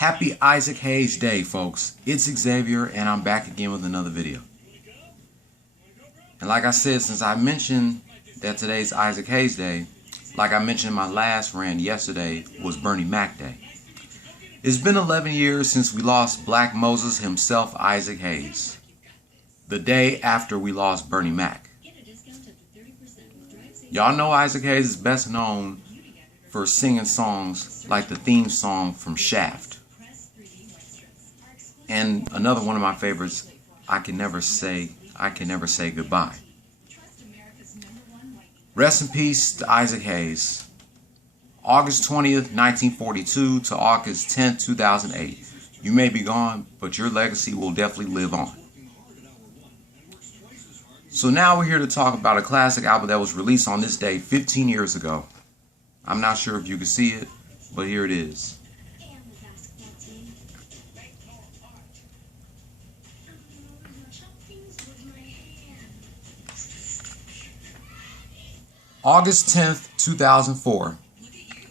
Happy Isaac Hayes Day, folks. It's Xavier, and I'm back again with another video. And like I said, since I mentioned that today's Isaac Hayes Day, like I mentioned in my last rant yesterday, was Bernie Mac Day. It's been 11 years since we lost Black Moses himself, Isaac Hayes. The day after we lost Bernie Mac. Y'all know Isaac Hayes is best known for singing songs like the theme song from Shaft. And another one of my favorites, I Can Never Say Goodbye. Rest in peace to Isaac Hayes. August 20th, 1942 to August 10th, 2008. You may be gone, but your legacy will definitely live on. So now we're here to talk about a classic album that was released on this day 15 years ago. I'm not sure if you can see it, but here it is. August 10th, 2004.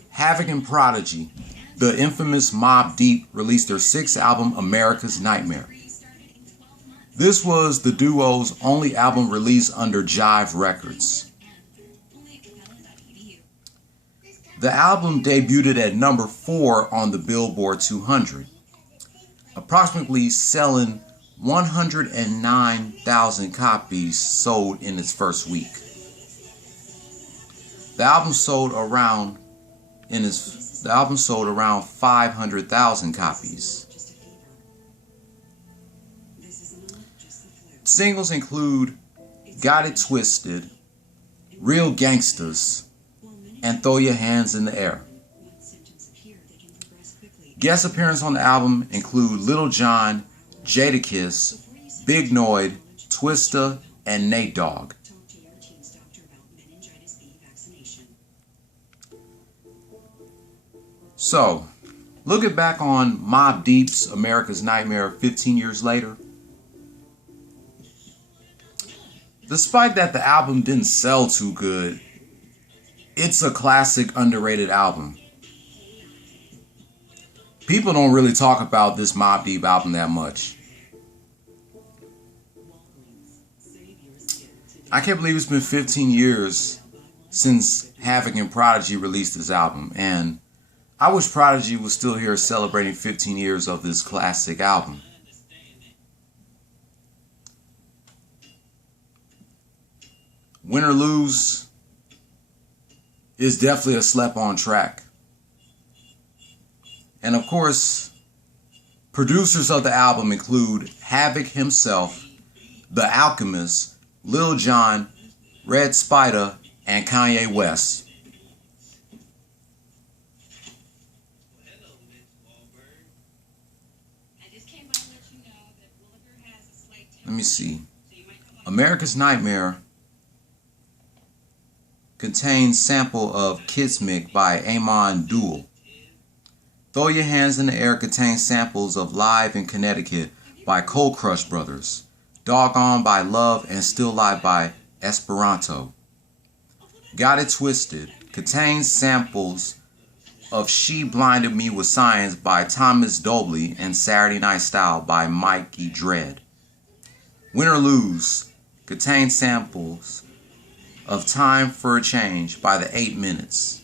Havoc and Prodigy, the infamous Mobb Deep, released their sixth album, Amerikaz Nightmare. This was the duo's only album released under Jive Records. The album debuted at number 4 on the Billboard 200, approximately selling 109,000 copies sold in its first week. The album sold around 500,000 copies. Singles include Got It Twisted, Real Gangsters, and Throw Your Hands in the Air. Guest appearances on the album include Lil Jon, Jadakiss, Big Noyd, Twista, and Nate Dogg. So, looking back on Mobb Deep's Amerikaz Nightmare 15 years later, despite that the album didn't sell too good, it's a classic, underrated album. People don't really talk about this Mobb Deep album that much. I can't believe it's been 15 years since Havoc and Prodigy released this album, and I wish Prodigy was still here celebrating 15 years of this classic album. Win or Lose is definitely a slept-on track. And of course, producers of the album include Havoc himself, The Alchemist, Lil Jon, Red Spider, and Kanye West. Let me see. Amerikaz Nightmare contains sample of Kismet by Amon Duel. Throw Your Hands in the Air contains samples of Live in Connecticut by Cold Crush Brothers, Doggone by Love, and Still Live by Esperanto. Got It Twisted contains samples of She Blinded Me with Science by Thomas Dolby and Saturday Night Style by Mikey Dread. Win or Lose contains samples of Time for a Change by the 8 Minutes.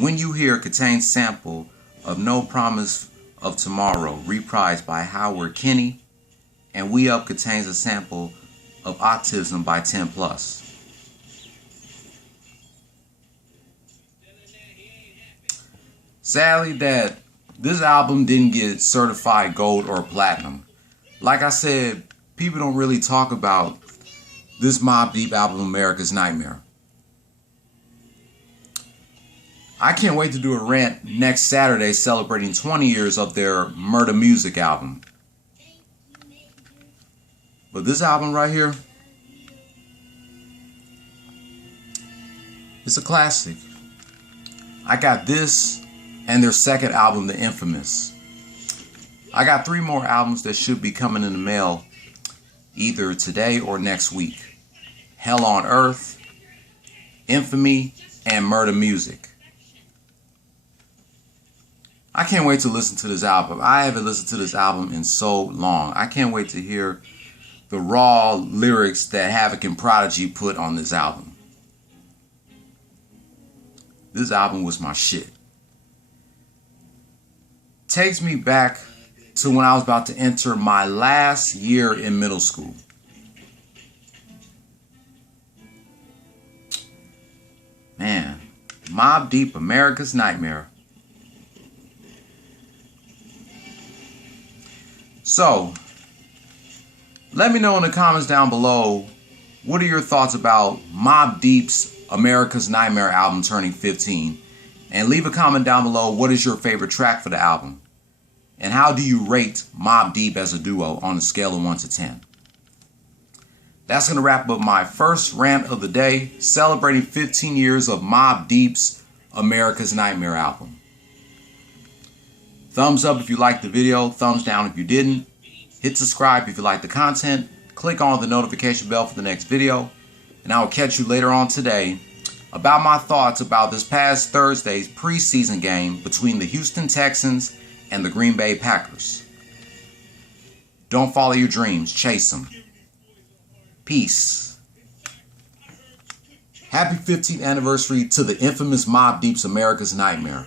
When You Hear contains sample of No Promise of Tomorrow, reprised by Howard Kenny, and We Up contains a sample of Autism by 10 Plus. Sadly that this album didn't get certified gold or platinum. Like I said, people don't really talk about this Mobb Deep album, Amerikaz Nightmare. I can't wait to do a rant next Saturday celebrating 20 years of their Murder Music album. But this album right here, it's a classic. I got this and their second album, The Infamous. I got 3 more albums that should be coming in the mail either today or next week. Hell on Earth, Infamy, and Murder Music. I can't wait to listen to this album. I haven't listened to this album in so long. I can't wait to hear the raw lyrics that Havoc and Prodigy put on this album. This album was my shit. Takes me back to when I was about to enter my last year in middle school. Man, Mobb Deep Amerikaz Nightmare. So, let me know in the comments down below, what are your thoughts about Mobb Deep's Amerikaz Nightmare album turning 15? And leave a comment down below, what is your favorite track for the album? And how do you rate Mobb Deep as a duo on a scale of 1 to 10? That's going to wrap up my first rant of the day, celebrating 15 years of Mobb Deep's Amerikaz Nightmare album. Thumbs up if you liked the video, thumbs down if you didn't. Hit subscribe if you like the content. Click on the notification bell for the next video. And I will catch you later on today about my thoughts about this past Thursday's preseason game between the Houston Texans and the Green Bay Packers. Don't follow your dreams, chase them. Peace. Happy 15th anniversary to the infamous Mobb Deep's Amerikaz Nightmare.